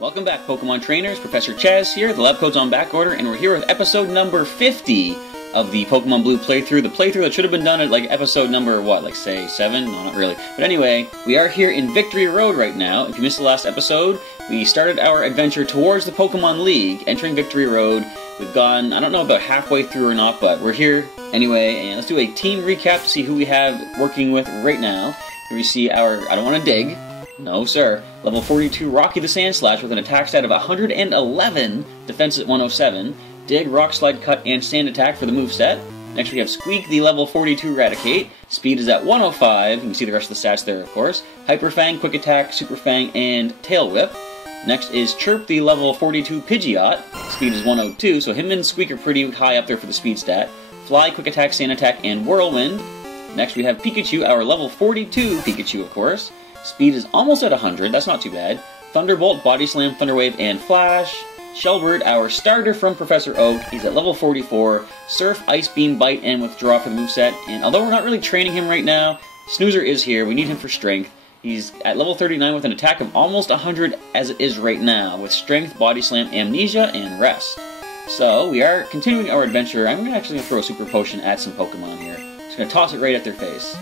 Welcome back, Pokemon trainers. Professor Chaz here. The lab code's on back order, and we're here with episode number 50 of the Pokemon Blue playthrough. The playthrough that should have been done at, like, episode number, what, like, say, 7? No, not really. But anyway, we are here in Victory Road right now. If you missed the last episode, we started our adventure towards the Pokemon League, entering Victory Road. We've gone, I don't know about halfway through or not, but we're here anyway, and let's do a team recap to see who we have working with right now. Here we see our, I don't want to dig. No, sir. Level 42 Rocky the Sandslash with an attack stat of 111, defense at 107, Dig, Rock Slide, Cut, and Sand Attack for the moveset. Next we have Squeak the level 42 Raticate. Speed is at 105. You can see the rest of the stats there, of course. Hyper Fang, Quick Attack, Super Fang, and Tail Whip. Next is Chirp the level 42 Pidgeot. Speed is 102, so him and Squeak are pretty high up there for the speed stat. Fly, Quick Attack, Sand Attack, and Whirlwind. Next we have Pikachu, our level 42 Pikachu, of course. Speed is almost at 100, that's not too bad. Thunderbolt, Body Slam, Thunder Wave, and Flash. Shelbird, our starter from Professor Oak, he's at level 44. Surf, Ice Beam, Bite, and Withdraw for the moveset. And although we're not really training him right now, Snoozer is here, we need him for strength. He's at level 39 with an attack of almost 100 as it is right now, with Strength, Body Slam, Amnesia, and Rest. So, we are continuing our adventure. I'm actually going to throw a Super Potion at some Pokemon here. Just going to toss it right at their face.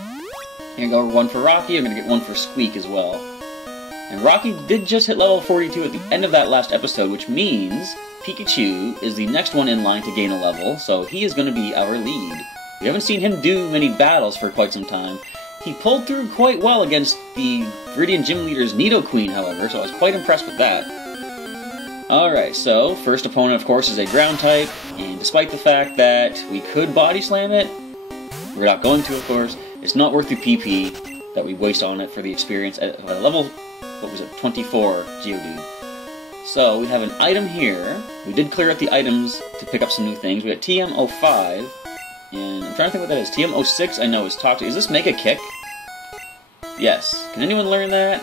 I'm going to go one for Rocky, I'm going to get one for Squeak as well. And Rocky did just hit level 42 at the end of that last episode, which means Pikachu is the next one in line to gain a level, so he is going to be our lead. We haven't seen him do many battles for quite some time. He pulled through quite well against the Viridian Gym Leader's Nidoqueen, however, so I was quite impressed with that. Alright, so first opponent, of course, is a ground type, and despite the fact that we could body slam it, we're not going to, of course. It's not worth the PP that we waste on it for the experience at level, what was it, 24 Geodude. So we have an item here. We did clear out the items to pick up some new things. We got TM05, and I'm trying to think what that is. TM06 I know is Talk to. Is this Mega Kick? Yes. Can anyone learn that?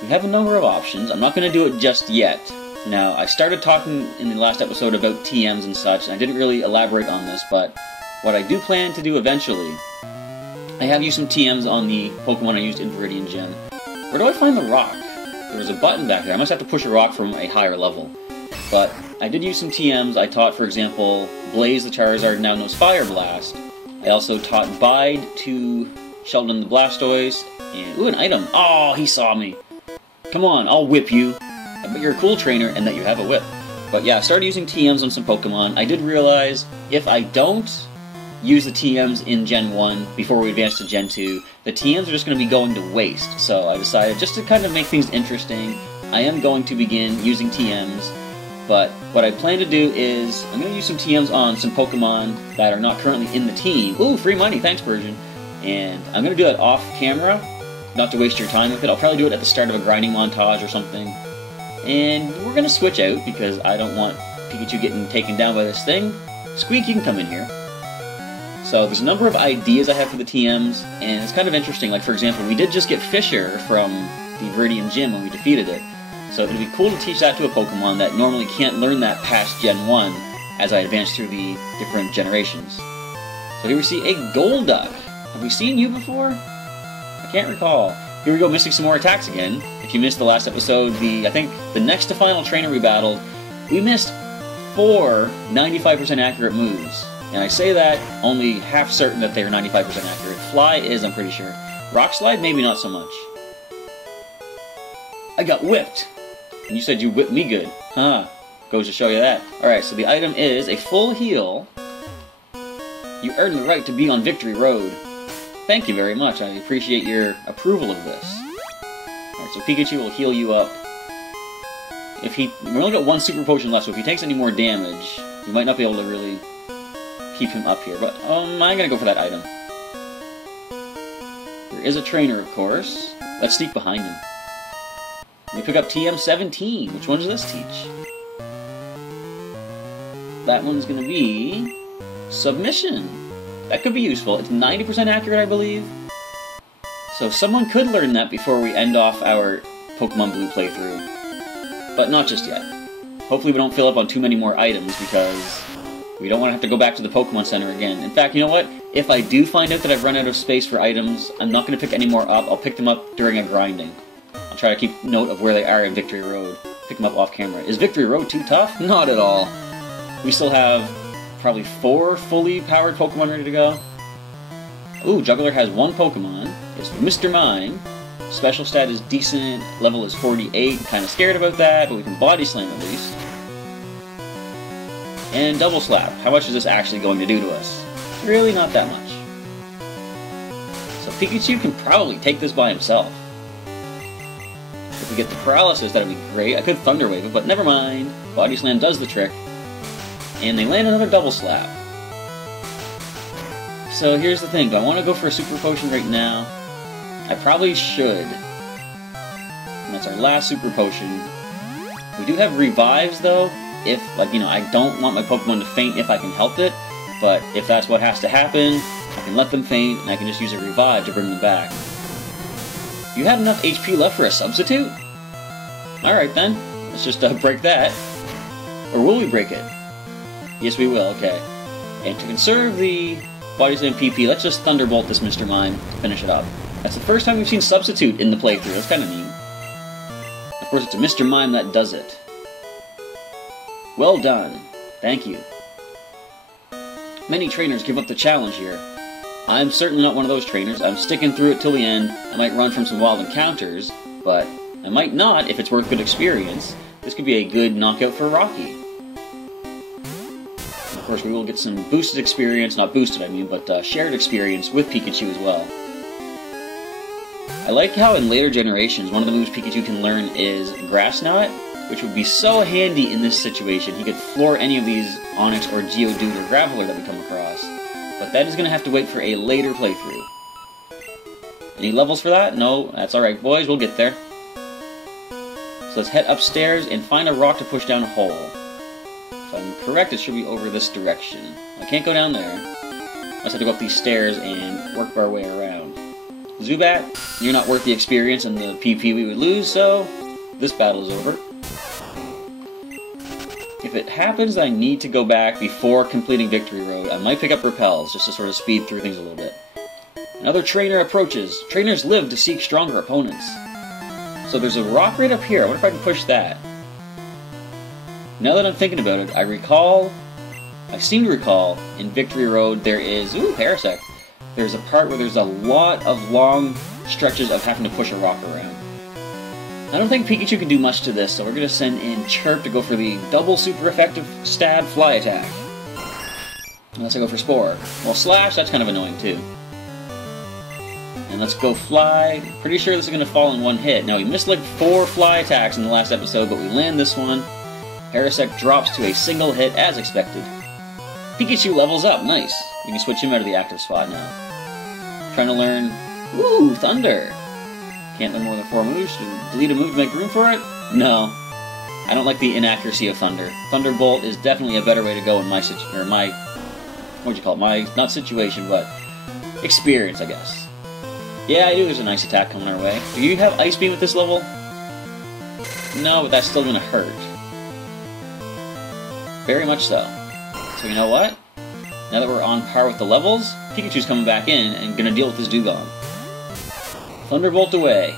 We have a number of options. I'm not going to do it just yet. Now, I started talking in the last episode about TMs and such, and I didn't really elaborate on this, but what I do plan to do eventually, I have used some TMs on the Pokemon I used in Viridian Gym. Where do I find the rock? There's a button back there. I must have to push a rock from a higher level. But I did use some TMs. I taught, for example, Blaze the Charizard now knows Fire Blast. I also taught Bide to Sheldon the Blastoise. And, ooh, an item. Oh, he saw me. Come on, I'll whip you. I bet you're a cool trainer and that you have a whip. But yeah, I started using TMs on some Pokemon. I did realize if I don't use the TMs in Gen 1 before we advance to Gen 2, the TMs are just going to be going to waste. So I decided, just to kind of make things interesting, I am going to begin using TMs. But what I plan to do is, I'm going to use some TMs on some Pokemon that are not currently in the team. Ooh, free money, thanks Persian. And I'm going to do that off camera, not to waste your time with it. I'll probably do it at the start of a grinding montage or something. And we're going to switch out, because I don't want Pikachu getting taken down by this thing. Squeak, you can come in here. So there's a number of ideas I have for the TMs, and it's kind of interesting. Like, for example, we did just get Fisher from the Viridian Gym when we defeated it. So it would be cool to teach that to a Pokemon that normally can't learn that past Gen 1 as I advance through the different generations. So here we see a Golduck. Have we seen you before? I can't recall. Here we go, missing some more attacks again. If you missed the last episode, I think the next to final trainer we battled, we missed 4 95% accurate moves. And I say that only half certain that they are 95% accurate. Fly is, I'm pretty sure. Rock Slide, maybe not so much. I got whipped! And you said you whipped me good. Huh. Goes to show you that. Alright, so the item is a full heal. You earned the right to be on Victory Road. Thank you very much. I appreciate your approval of this. Alright, so Pikachu will heal you up. We only got one Super Potion left, so if he takes any more damage, we might not be able to really keep him up here, but I'm gonna go for that item. There is a trainer, of course. Let's sneak behind him. We pick up TM17. Which one does this teach? That one's gonna be Submission. That could be useful. It's 90% accurate, I believe. So someone could learn that before we end off our Pokemon Blue playthrough. But not just yet. Hopefully we don't fill up on too many more items, because we don't want to have to go back to the Pokemon Center again. In fact, you know what? If I do find out that I've run out of space for items, I'm not going to pick any more up. I'll pick them up during a grinding. I'll try to keep note of where they are in Victory Road. Pick them up off camera. Is Victory Road too tough? Not at all. We still have probably 4 fully powered Pokemon ready to go. Ooh, Juggler has 1 Pokemon. It's Mr. Mime. Special stat is decent. Level is 48. Kind of scared about that, but we can Body Slam at least. And Double Slap. How much is this actually going to do to us? Really not that much. So Pikachu can probably take this by himself. If we get the paralysis, that'd be great. I could Thunder Wave it, but never mind. Body Slam does the trick. And they land another Double Slap. So here's the thing. Do I want to go for a Super Potion right now? I probably should. And that's our last Super Potion. We do have Revives, though. If, like, you know, I don't want my Pokemon to faint if I can help it. But if that's what has to happen, I can let them faint, and I can just use a Revive to bring them back. You had enough HP left for a substitute? Alright then. Let's just break that. Or will we break it? Yes, we will. Okay. And to conserve the Body Slam PP, let's just Thunderbolt this Mr. Mime to finish it up. That's the first time we've seen Substitute in the playthrough. That's kind of neat. Of course, it's a Mr. Mime that does it. Well done. Thank you. Many trainers give up the challenge here. I'm certainly not one of those trainers. I'm sticking through it till the end. I might run from some wild encounters, but I might not if it's worth good experience. This could be a good knockout for Rocky. Of course, we will get some boosted experience, not boosted I mean, but shared experience with Pikachu as well. I like how in later generations, one of the moves Pikachu can learn is Grass Knot, which would be so handy in this situation. He could floor any of these Onix or Geodude or Graveler that we come across. But that is going to have to wait for a later playthrough. Any levels for that? No, that's alright boys, we'll get there. So let's head upstairs and find a rock to push down a hole. If I'm correct, it should be over this direction. I can't go down there. I just have to go up these stairs and work our way around. Zubat, you're not worth the experience and the PP we would lose, so this battle is over. If it happens that I need to go back before completing Victory Road, I might pick up Repels, just to sort of speed through things a little bit. Another trainer approaches. Trainers live to seek stronger opponents. So there's a rock right up here. I wonder if I can push that. Now that I'm thinking about it, I seem to recall, in Victory Road there is, ooh, Parasect. There's a part where there's a lot of long stretches of having to push a rock around. I don't think Pikachu can do much to this, so we're going to send in Chirp to go for the double super effective stab fly attack. Unless I go for Spore. Well, Slash, that's kind of annoying too. And let's go Fly. Pretty sure this is going to fall in one hit. Now, we missed like 4 fly attacks in the last episode, but we land this one. Parasect drops to a single hit as expected. Pikachu levels up, nice. We can switch him out of the active spot now. Trying to learn, ooh, Thunder. Can't learn more than 4 moves. Should we delete a move to make room for it? No. I don't like the inaccuracy of Thunder. Thunderbolt is definitely a better way to go in my what would you call it? My, not situation, but experience, I guess. Yeah, I do. There's a nice attack coming our way. Do you have Ice Beam at this level? No, but that's still going to hurt. Very much so. So you know what? Now that we're on par with the levels, Pikachu's coming back in and going to deal with this Dugong. Thunderbolt away.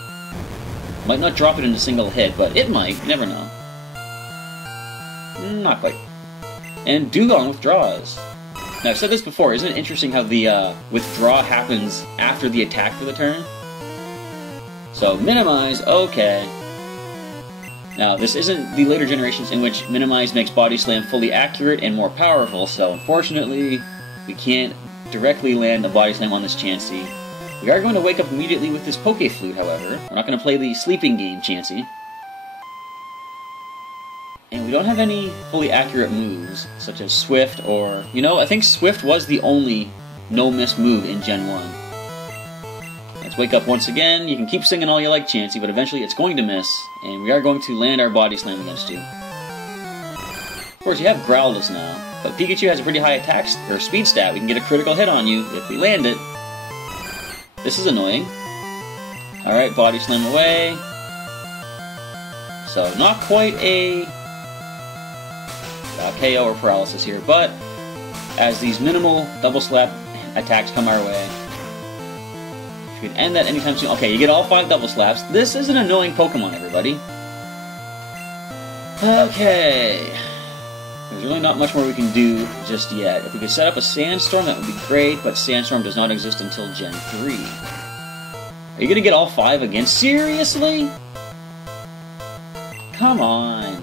Might not drop it in a single hit, but it might. You never know. Not quite. And Dugong withdraws. Now, I've said this before. Isn't it interesting how the withdraw happens after the attack for the turn? So, Minimize, okay. Now, this isn't the later generations in which Minimize makes Body Slam fully accurate and more powerful, so unfortunately, we can't directly land a Body Slam on this Chansey. We are going to wake up immediately with this Poke Flute, however. We're not going to play the sleeping game, Chansey. And we don't have any fully accurate moves, such as Swift or... You know, I think Swift was the only no-miss move in Gen 1. Let's wake up once again. You can keep singing all you like, Chansey, but eventually it's going to miss, and we are going to land our Body Slam against you. Of course, you have Growlithe now, but Pikachu has a pretty high attack or speed stat. We can get a critical hit on you if we land it. This is annoying. Alright, Body Slam away. So, not quite a KO or paralysis here, but as these minimal double slap attacks come our way, If you could end that anytime soon. Okay, you get all 5 double slaps. This is an annoying Pokemon, everybody. Okay. There's really not much more we can do just yet. If we could set up a Sandstorm, that would be great, but Sandstorm does not exist until Gen 3. Are you gonna get all 5 again? Seriously? Come on.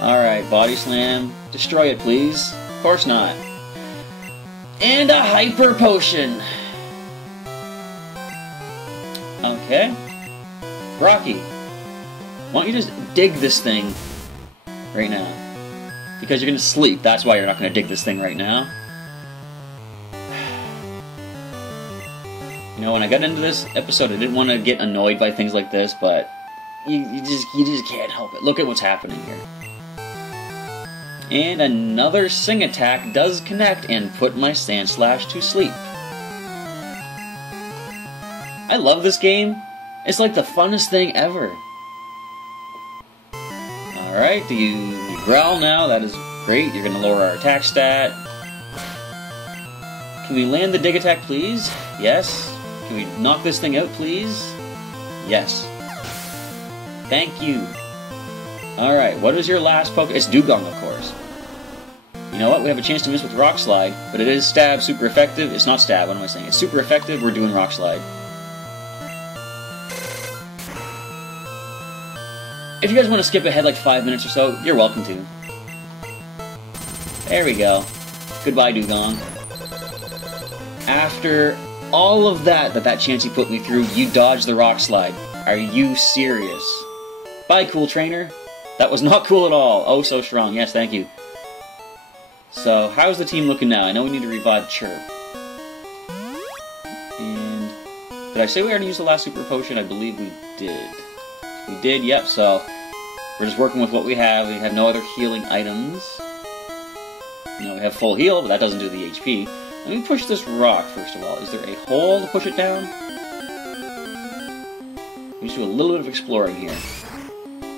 Alright, Body Slam. Destroy it, please. Of course not. And a Hyper Potion. Okay. Rocky, why don't you just dig this thing right now? Because you're going to sleep. That's why you're not going to dig this thing right now. You know, when I got into this episode, I didn't want to get annoyed by things like this, but you just can't help it. Look at what's happening here. And another Sing attack does connect and put my Sandslash to sleep. I love this game. It's like the funnest thing ever. Alright, do you growl now? That is great. You're going to lower our attack stat. Can we land the dig attack, please? Yes. Can we knock this thing out, please? Yes. Thank you. Alright, what is your last Pokemon? It's Dugong, of course. You know what? We have a chance to miss with Rock Slide, but it is Stab, super effective. It's not Stab, what am I saying? It's super effective, we're doing Rock Slide. If you guys want to skip ahead like 5 minutes or so, you're welcome to. There we go. Goodbye, Dugong. After all of that Chansey put me through, you dodged the Rock Slide. Are you serious? Bye, cool trainer. That was not cool at all. Oh, so strong. Yes, thank you. So, how's the team looking now? I know we need to revive Chirp. And did I say we already used the last Super Potion? I believe we did. We did, yep, so we're just working with what we have. We have no other healing items. You know, we have full heal, but that doesn't do the HP. Let me push this rock, first of all. Is there a hole to push it down? Let me just do a little bit of exploring here.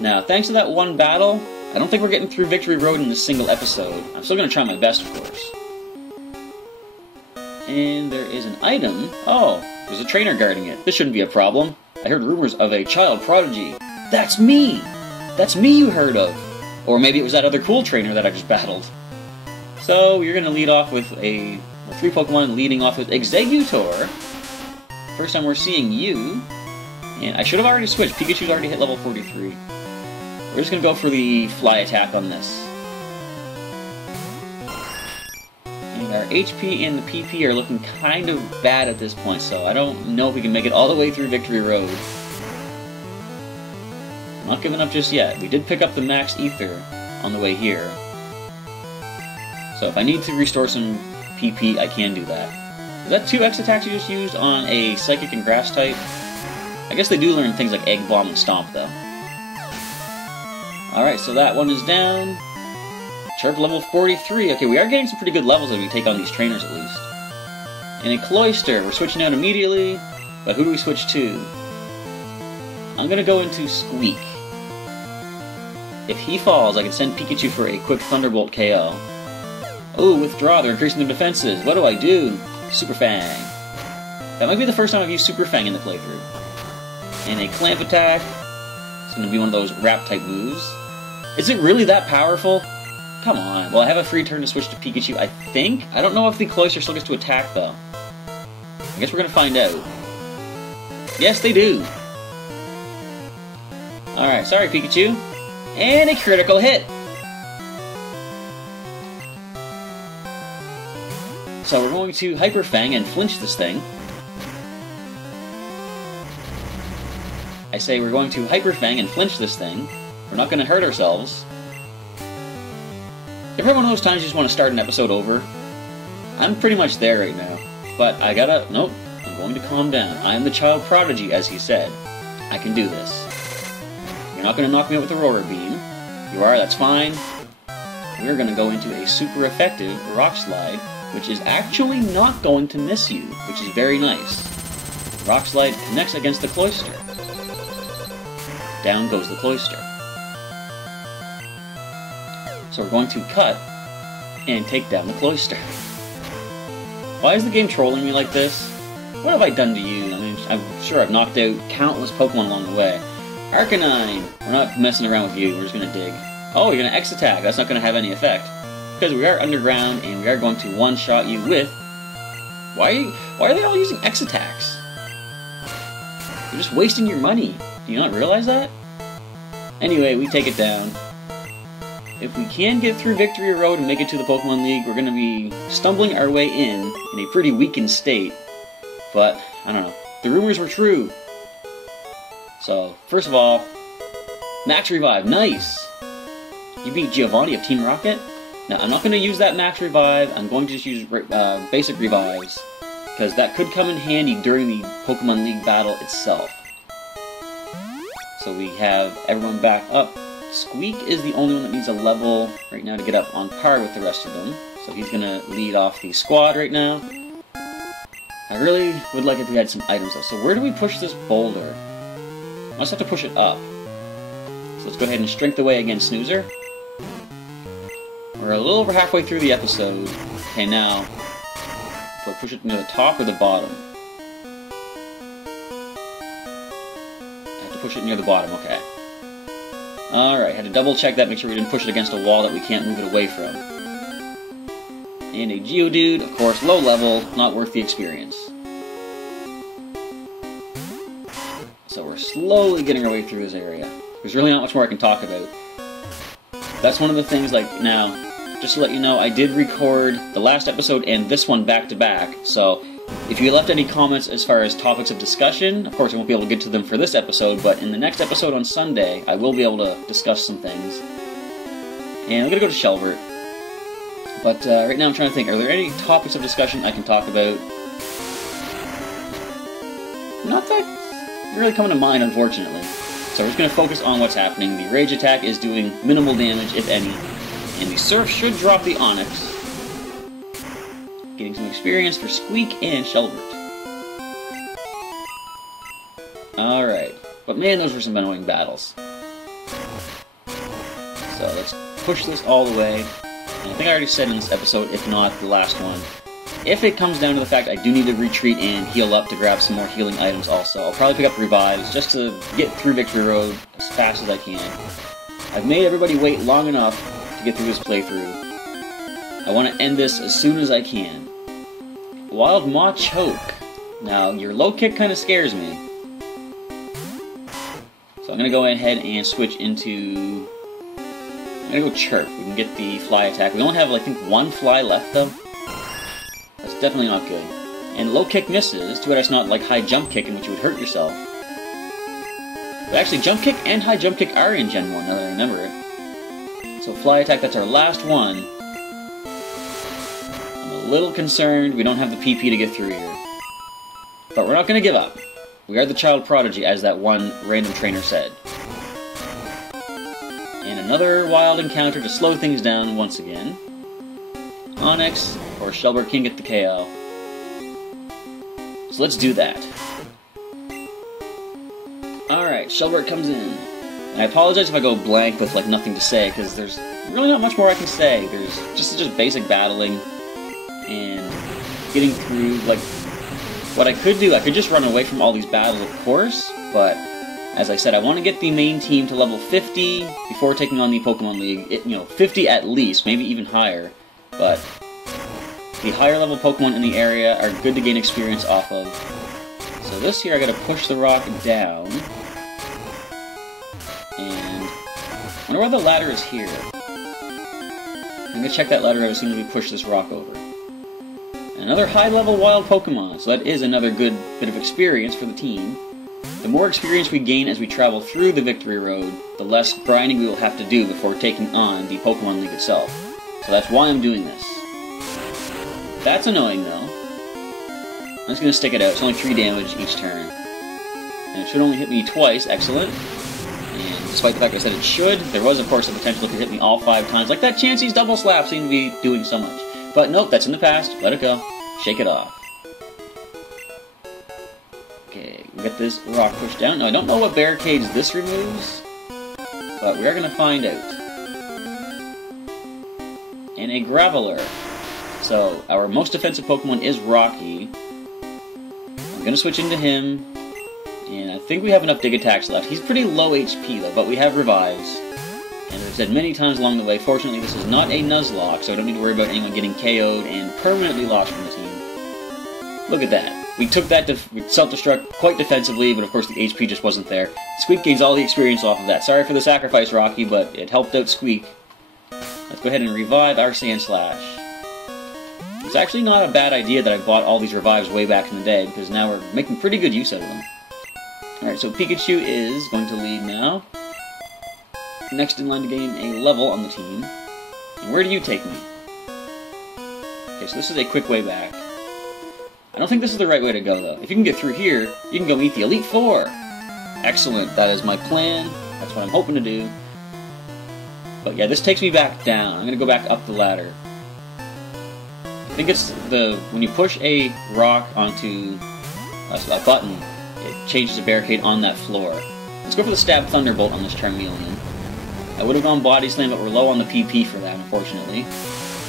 Now, thanks to that one battle, I don't think we're getting through Victory Road in a single episode. I'm still going to try my best, of course. And there is an item. Oh, there's a trainer guarding it. This shouldn't be a problem. I heard rumors of a child prodigy. That's me! That's me you heard of! Or maybe it was that other cool trainer that I just battled. So, you're going to lead off with a... Well, 3 Pokemon leading off with Exeggutor. First time we're seeing you. And I should have already switched. Pikachu's already hit level 43. We're just going to go for the fly attack on this. And our HP and the PP are looking kind of bad at this point, so I don't know if we can make it all the way through Victory Road. I'm not giving up just yet. We did pick up the Max Ether on the way here. So if I need to restore some PP, I can do that. Is that 2 X attacks you just used on a Psychic and Grass type? I guess they do learn things like Egg Bomb and Stomp, though. Alright, so that one is down. Chirp level 43. Okay, we are getting some pretty good levels as we take on these trainers, at least. And a Cloyster. We're switching out immediately. But who do we switch to? I'm going to go into Squeak. If he falls, I can send Pikachu for a quick Thunderbolt KO. Oh, withdraw. They're increasing their defenses. What do? Super Fang. That might be the first time I've used Super Fang in the playthrough. And a Clamp attack. It's going to be one of those Wrap-type moves. Is it really that powerful? Come on. Well, I have a free turn to switch to Pikachu, I think. I don't know if the Cloyster still gets to attack, though. I guess we're going to find out. Yes, they do. Alright, sorry, Pikachu. And a critical hit. So we're going to Hyper Fang and flinch this thing. I say we're going to Hyper Fang and flinch this thing. We're not going to hurt ourselves. Ever had one of those times you just want to start an episode over? I'm pretty much there right now. But I gotta... Nope. I'm going to calm down. I am the child prodigy, as he said. I can do this. You're not going to knock me out with a Roller Beam. You are, that's fine. We're going to go into a super effective Rock Slide, which is actually not going to miss you, which is very nice. Rock Slide connects against the Cloyster. Down goes the Cloyster. So we're going to cut and take down the Cloyster. Why is the game trolling me like this? What have I done to you? I mean, I'm sure I've knocked out countless Pokemon along the way. Arcanine! We're not messing around with you, we're just gonna dig. Oh, you're gonna X-Attack. That's not gonna have any effect. Because we are underground, and we are going to one-shot you with... Why are they all using X-Attacks? You're just wasting your money. Do you not realize that? Anyway, we take it down. If we can get through Victory Road and make it to the Pokemon League, we're going to be stumbling our way in a pretty weakened state. But, I don't know. The rumors were true. So, first of all, Max Revive. Nice! You beat Giovanni of Team Rocket? Now, I'm not going to use that Max Revive. I'm going to just use basic Revives. Because that could come in handy during the Pokemon League battle itself. So we have everyone back up. Squeak is the only one that needs a level right now to get up on par with the rest of them. So he's going to lead off the squad right now. I really would like if we had some items though. So where do we push this boulder? Must have to push it up. So let's go ahead and strength away against Snoozer. We're a little over halfway through the episode. Okay, now, do I push it near the top or the bottom? I have to push it near the bottom, okay. Alright, had to double check that, make sure we didn't push it against a wall that we can't move it away from. And a Geodude, of course, low level, not worth the experience. So we're slowly getting our way through this area. There's really not much more I can talk about. That's one of the things, like, now, just to let you know, I did record the last episode and this one back to back, so if you left any comments as far as topics of discussion, of course I won't be able to get to them for this episode, but in the next episode on Sunday, I will be able to discuss some things. And I'm going to go to Shelbert. But right now I'm trying to think, are there any topics of discussion I can talk about? Not that really coming to mind, unfortunately. So we're just going to focus on what's happening. The Rage Attack is doing minimal damage, if any. And the Surf should drop the Onix. Getting some experience for Squeak and Shelbert. Alright. But man, those were some annoying battles. So let's push this all the way. And I think I already said in this episode, if not the last one, if it comes down to the fact I do need to retreat and heal up to grab some more healing items also, I'll probably pick up Revives just to get through Victory Road as fast as I can. I've made everybody wait long enough to get through this playthrough. I want to end this as soon as I can. Wild Machoke. Now, your low kick kind of scares me. So I'm going to go ahead and switch into... I'm going to go Chirp. We can get the Fly attack. We only have, I think, one Fly left, though. That's definitely not good. And low kick misses. Too bad it's not like high jump kick in which you would hurt yourself. But actually, jump kick and high jump kick are in Gen 1, now that I remember it. So Fly attack, that's our last one. I'm a little concerned we don't have the PP to get through here. But we're not going to give up. We are the child prodigy, as that one random trainer said. And another wild encounter to slow things down once again. Onix or Shelbert can get the KO. So let's do that. Alright, Shelbert comes in. And I apologize if I go blank with like nothing to say, because there's really not much more I can say. There's just basic battling and getting through, like, what I could do, I could just run away from all these battles, of course, but as I said, I want to get the main team to level 50 before taking on the Pokemon League. 50 at least, maybe even higher, but the higher level Pokemon in the area are good to gain experience off of. So this here, I gotta push the rock down, and I wonder why the ladder is here. I'm gonna check that ladder out as soon as we push this rock over. Another high-level wild Pokemon, so that is another good bit of experience for the team. The more experience we gain as we travel through the Victory Road, the less grinding we will have to do before taking on the Pokemon League itself. So that's why I'm doing this. That's annoying, though. I'm just going to stick it out. It's only 3 damage each turn. And it should only hit me twice. Excellent. And despite the fact I said it should, there was, of course, the potential it could hit me all 5 times. Like that Chansey's double slap seemed to be doing so much. But nope, that's in the past. Let it go. Shake it off. Okay, we got this rock pushed down. Now, I don't know what barricades this removes, but we are going to find out. And a Graveler. So, our most defensive Pokemon is Rocky. On gonna switch into him, and I think we have enough dig attacks left. He's pretty low HP though, but we have revives. And as I've said many times along the way, fortunately this is not a Nuzlocke, so I don't need to worry about anyone getting KO'd and permanently lost from the team. Look at that. We took that self-destruct quite defensively, but of course the HP just wasn't there. Squeak gains all the experience off of that. Sorry for the sacrifice, Rocky, but it helped out Squeak. Let's go ahead and revive our Sandslash. It's actually not a bad idea that I bought all these revives way back in the day, because now we're making pretty good use out of them. Alright, so Pikachu is going to lead now. Next in line to gain a level on the team. And where do you take me? Okay, so this is a quick way back. I don't think this is the right way to go, though. If you can get through here, you can go meet the Elite Four. Excellent, that is my plan. That's what I'm hoping to do. But yeah, this takes me back down. I'm going to go back up the ladder. I think it's when you push a rock onto a button, it changes the barricade on that floor. Let's go for the Stab Thunderbolt on this Charmeleon. I would have gone Body Slam, but we're low on the PP for that, unfortunately.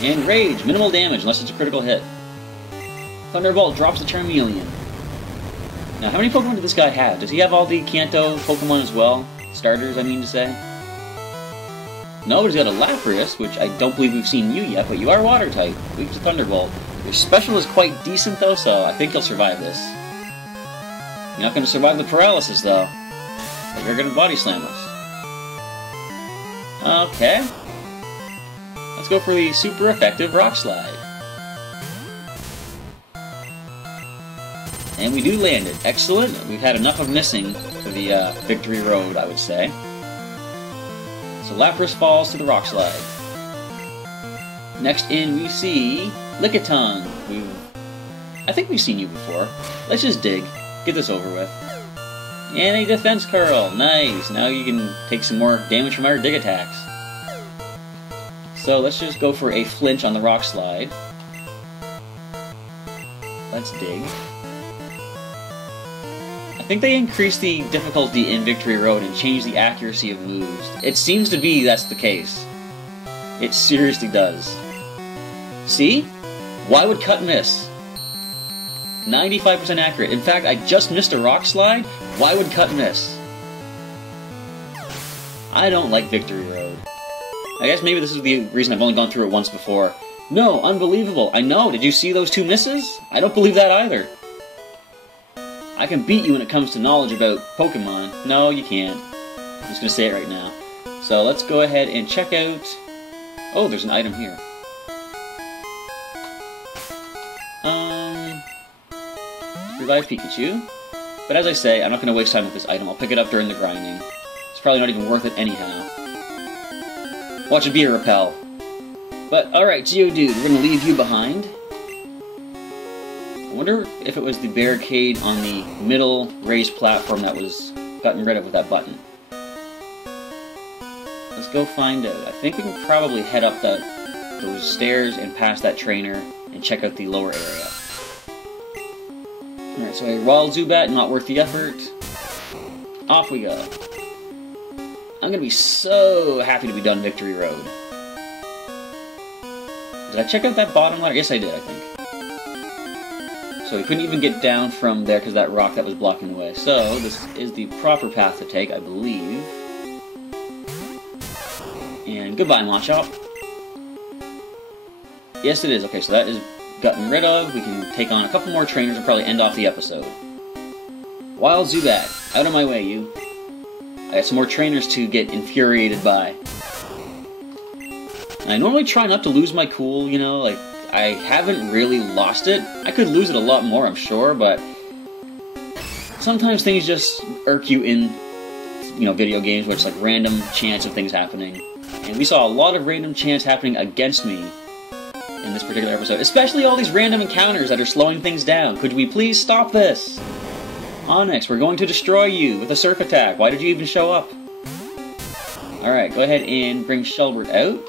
And Rage, minimal damage, unless it's a critical hit. Thunderbolt drops the Charmeleon. Now, how many Pokemon did this guy have? Does he have all the Kanto Pokemon as well? Starters, I mean to say. No, but he's got a Lapras, which I don't believe we've seen you yet, but you are Water-type. Weak to Thunderbolt. Your special is quite decent, though, so I think you'll survive this. You're not going to survive the paralysis, though. But you're going to Body Slam us. Okay. Let's go for the super effective Rock Slide. And we do land it. Excellent. We've had enough of missing for the victory road, I would say. So Lapras falls to the Rock Slide. Next in, we see Lickitung. I think we've seen you before. Let's just dig. Get this over with. And a Defense Curl. Nice. Now you can take some more damage from our dig attacks. So let's just go for a flinch on the Rock Slide. Let's dig. I think they increased the difficulty in Victory Road and changed the accuracy of moves. It seems to be that's the case. It seriously does. See? Why would Cut miss? 95% accurate. In fact, I just missed a Rock Slide. Why would Cut miss? I don't like Victory Road. I guess maybe this is the reason I've only gone through it once before. No, unbelievable. I know. Did you see those two misses? I don't believe that either. I can beat you when it comes to knowledge about Pokemon. No, you can't. I'm just going to say it right now. So let's go ahead and check out... Oh, there's an item here. Revive Pikachu. But as I say, I'm not going to waste time with this item. I'll pick it up during the grinding. It's probably not even worth it anyhow. Watch it be a repel. But, alright, Geodude, we're going to leave you behind. I wonder if it was the barricade on the middle raised platform that was gotten rid of with that button. Let's go find out. I think we can probably head up those stairs and past that trainer and check out the lower area. Alright, so a Wild Zubat, not worth the effort. Off we go. I'm gonna be so happy to be done Victory Road. Did I check out that bottom ladder? Yes, I did, I think. So we couldn't even get down from there because of that rock that was blocking the way. So, this is the proper path to take, I believe. And goodbye, Machop. Yes, it is. Okay, so that is gotten rid of. We can take on a couple more trainers and probably end off the episode. Wild Zubat, out of my way, you. I got some more trainers to get infuriated by. And I normally try not to lose my cool, you know, like, I haven't really lost it. I could lose it a lot more, I'm sure, but sometimes things just irk you in, you know, video games where it's like random chance of things happening. And we saw a lot of random chance happening against me in this particular episode, especially all these random encounters that are slowing things down. Could we please stop this? Onyx, we're going to destroy you with a Surf Attack. Why did you even show up? Alright, go ahead and bring Shelbert out.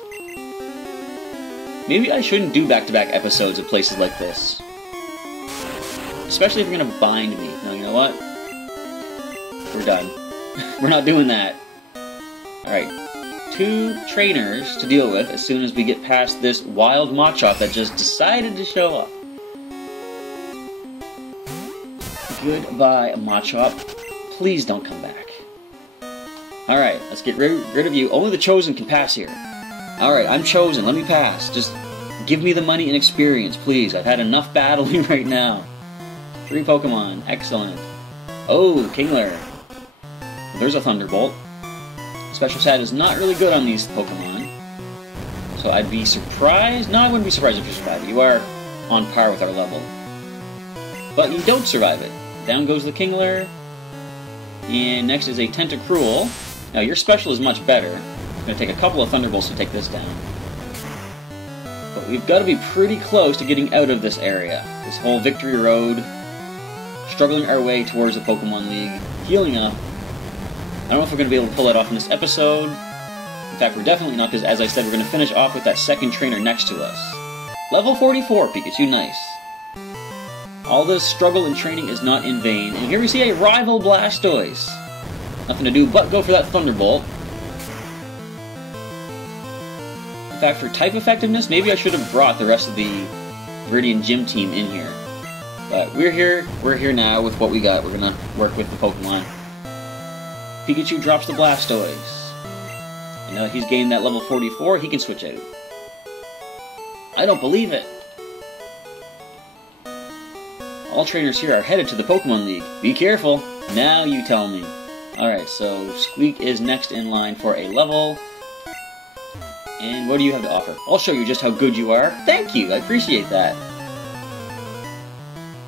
Maybe I shouldn't do back-to-back episodes of places like this. Especially if you're going to bind me. No, you know what? We're done. We're not doing that. Alright. 2 trainers to deal with as soon as we get past this wild Machop that just decided to show up. Goodbye, Machop. Please don't come back. Alright, let's get rid of you. Only the chosen can pass here. Alright, I'm chosen. Let me pass. Just give me the money and experience, please. I've had enough battling right now. 3 Pokemon. Excellent. Oh, Kingler. Well, there's a Thunderbolt. Special Stat is not really good on these Pokemon. So I'd be surprised. No, I wouldn't be surprised if you survive it. You are on par with our level. But you don't survive it. Down goes the Kingler. And next is a Tentacruel. Now, your special is much better. It's going to take a couple of Thunderbolts to take this down. But we've got to be pretty close to getting out of this area. This whole Victory Road. Struggling our way towards the Pokemon League. Healing up. I don't know if we're going to be able to pull it off in this episode. In fact, we're definitely not, because as I said, we're going to finish off with that second trainer next to us. Level 44, Pikachu, nice. All this struggle and training is not in vain. And here we see a rival Blastoise. Nothing to do but go for that Thunderbolt. In fact, for type effectiveness, maybe I should have brought the rest of the Viridian Gym team in here. But we're here now with what we got. We're gonna work with the Pokemon. Pikachu drops the Blastoise. And now that he's gained that level 44, he can switch out. I don't believe it! All trainers here are headed to the Pokemon League. Be careful! Now you tell me. Alright, so Squeak is next in line for a level. And what do you have to offer? I'll show you just how good you are. Thank you! I appreciate that.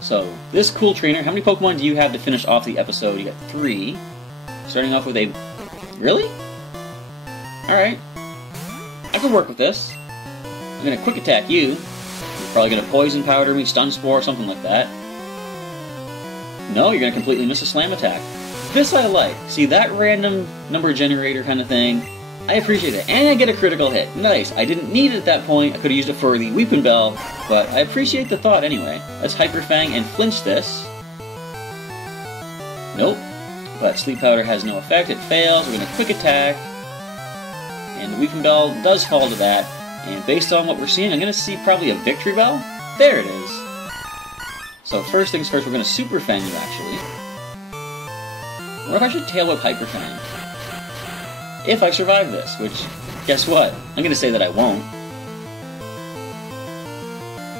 So, this cool trainer, how many Pokemon do you have to finish off the episode? You got 3. Starting off with a... Really? Alright. I could work with this. I'm gonna Quick Attack you. You're probably gonna Poison Powder me, Stun Spore, something like that. No, you're gonna completely miss a Slam Attack. This I like. See, that random number generator kind of thing, I appreciate it. And I get a critical hit. Nice. I didn't need it at that point. I could have used it for the Weepin' Bell, but I appreciate the thought anyway. Let's Hyper Fang and flinch this. Nope. But Sleep Powder has no effect. It fails. We're going to Quick Attack. And the Weepin' Bell does fall to that. And based on what we're seeing, I'm going to see probably a Victory Bell. There it is. So first things first, we're going to Super Fang you, actually. What if I should Tail Whip Hyper Fang? If I survive this, which, guess what? I'm going to say that I won't.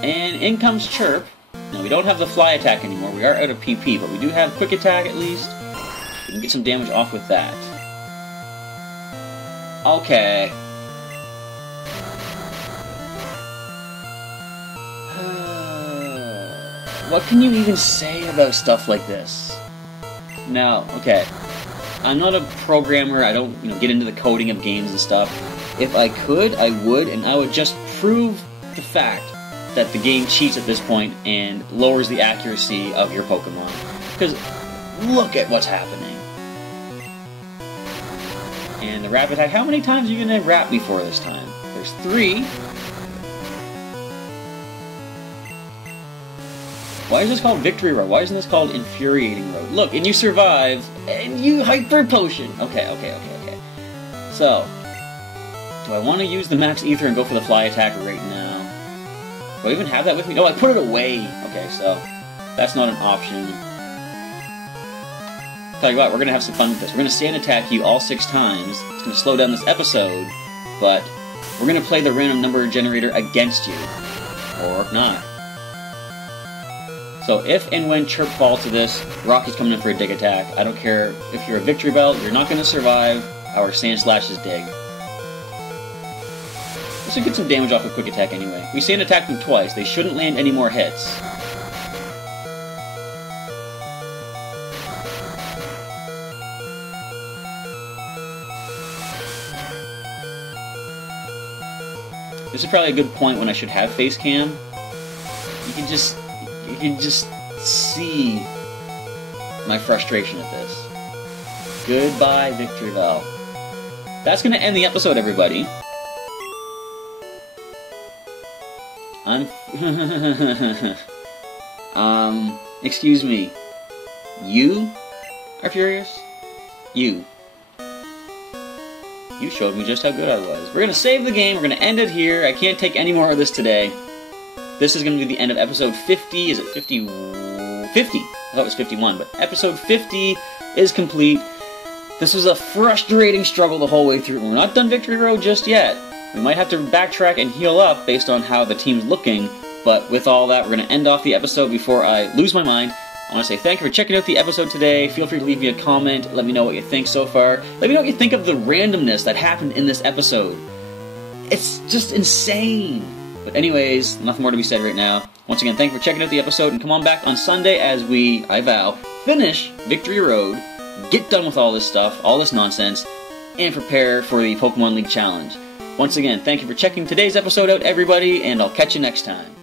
And in comes Chirp. Now, we don't have the Fly Attack anymore. We are out of PP, but we do have Quick Attack at least. We can get some damage off with that. Okay. What can you even say about stuff like this? Now, okay. I'm not a programmer, I don't, get into the coding of games and stuff. If I could, I would, and I would just prove the fact that the game cheats at this point and lowers the accuracy of your Pokemon. Because look at what's happening. And the Rapid Attack, how many times are you going to wrap me for this time? There's 3. Why is this called Victory Road? Why isn't this called Infuriating Road? Look, and you survive, and you Hyper Potion! Okay. So, do I want to use the Max Ether and go for the Fly Attack right now? Do I even have that with me? No, I put it away! Okay, so, that's not an option. Tell you what, we're going to have some fun with this. We're going to Sand Attack you all 6 times. It's going to slow down this episode, but we're going to play the random number generator against you. Or not. So if and when Chirp falls to this, Rocky's coming in for a Dig Attack. I don't care if you're a Victory Bell, you're not going to survive our Sand Slash's Dig. This should get some damage off of Quick Attack anyway. We Sand Attack them twice. They shouldn't land any more hits. This is probably a good point when I should have Face Cam. You can just see my frustration at this. Goodbye, Victory Bell. That's going to end the episode, everybody. Excuse me. You are furious? You showed me just how good I was. We're going to save the game. We're going to end it here. I can't take any more of this today. This is going to be the end of episode 50. Is it 50? 50. I thought it was 51, but episode 50 is complete. This was a frustrating struggle the whole way through. We're not done Victory Road just yet. We might have to backtrack and heal up based on how the team's looking, but with all that, we're going to end off the episode before I lose my mind. I want to say thank you for checking out the episode today. Feel free to leave me a comment. Let me know what you think so far. Let me know what you think of the randomness that happened in this episode. It's just insane. But anyways, nothing more to be said right now. Once again, thank you for checking out the episode, and come on back on Sunday as we, I vow, finish Victory Road, get done with all this stuff, all this nonsense, and prepare for the Pokemon League Challenge. Once again, thank you for checking today's episode out, everybody, and I'll catch you next time.